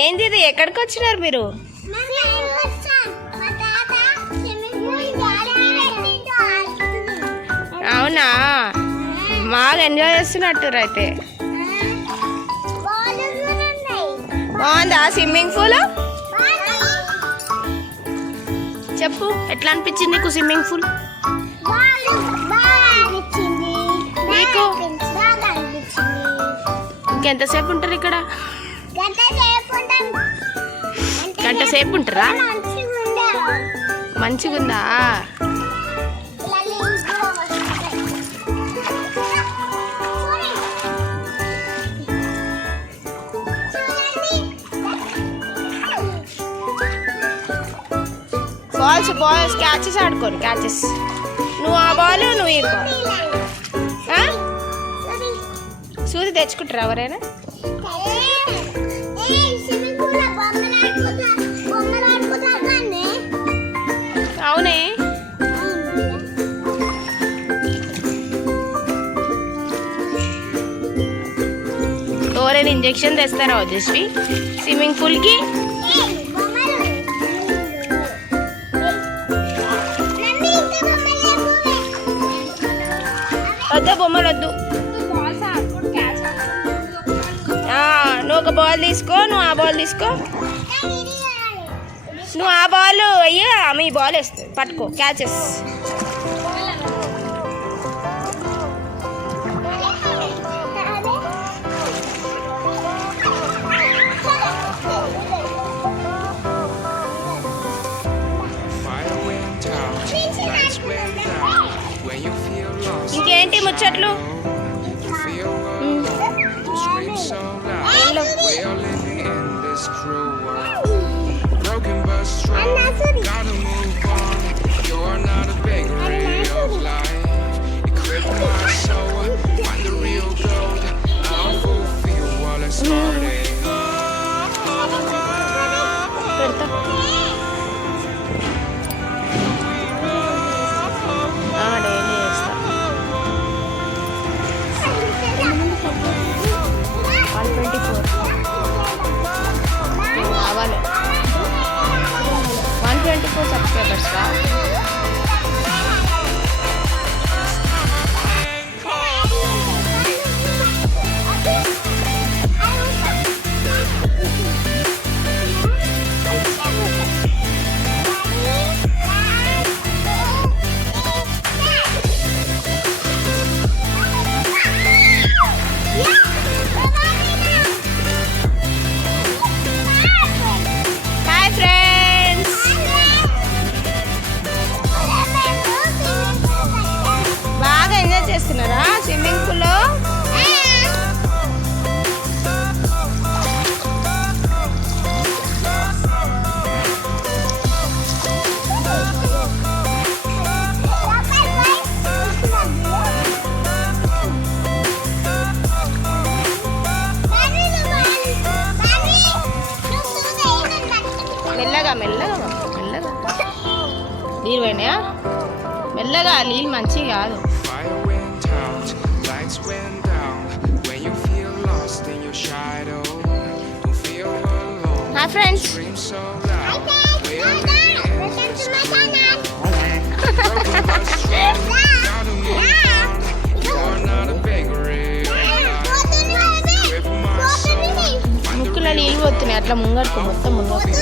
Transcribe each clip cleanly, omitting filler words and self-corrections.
ఏంది ఇది? ఎక్కడికి వచ్చినారు మీరు? అవునా, బాగా ఎంజాయ్ చేస్తున్నట్టు అయితే. బాగుందా స్విమ్మింగ్ పూల్? చెప్పు, ఎట్లా అనిపించింది నీకు స్విమ్మింగ్ పూల్? నీకు ఇంకెంతసేపు ఉంటారు ఇక్కడ? గంట సేపు ఉంటారా? మంచిగుందా? బాల్స్ క్యాచెస్ ఆడుకోరు, క్యాచెస్. నువ్వు ఆ బాల్, నువ్వు ఈ బాల్. సూది తెచ్చుకుంటారా ఎవరైనా? అవునే, ఎవరైనా ఇంజెక్షన్ తెస్తారా వజస్వి స్విమ్మింగ్ పూల్కి? వద్దా, బొమ్మలు వద్దు. నువ్వు ఒక బాల్ తీసుకో, నువ్వు ఆ బాల్ తీసుకో. నువ్వు ఆ బాల్ అయ్యా, ఆమె ఈ బాల్ వేస్తుంది, పట్టుకో, క్యాచెస్. ఇంకేంటి ముచ్చట్లు? చేస్తున్నారా స్విమ్మింగ్ పూల్ లో? మెల్లగా మెల్లగా మెల్లగా నీరు పోయినాయా? మెల్లగా, నీళ్ళు మంచివి కాదు. Hi friends. ముక్కులో నీళ్ళు పోతున్నాయి, అట్లా ముంగడుకో, మొత్తం ముంగడుకో.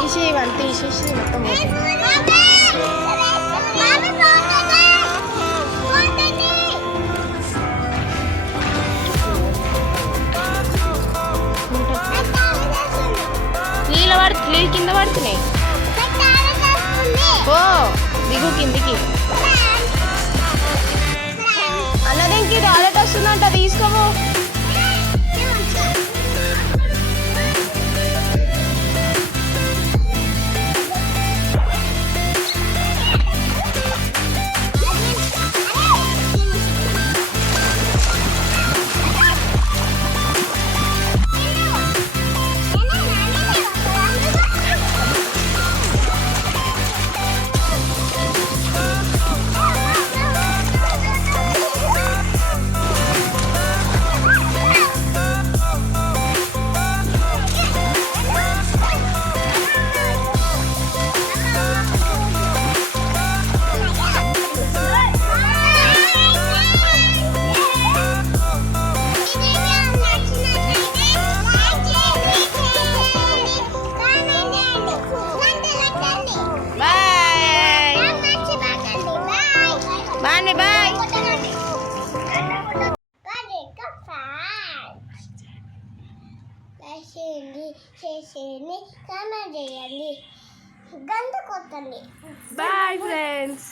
తీసేవంతా తీసేసి మొత్తం నీళ్ళు కింద పడుతున్నాయి. ఓ దిగు కిందికి. అన్నదేంకి టాయిలెట్ వస్తుందంట, తీసుకోము. చేసేయండి చేసేయండి కామెంట్ చేయండి గంట కొట్టండి. Bye friends.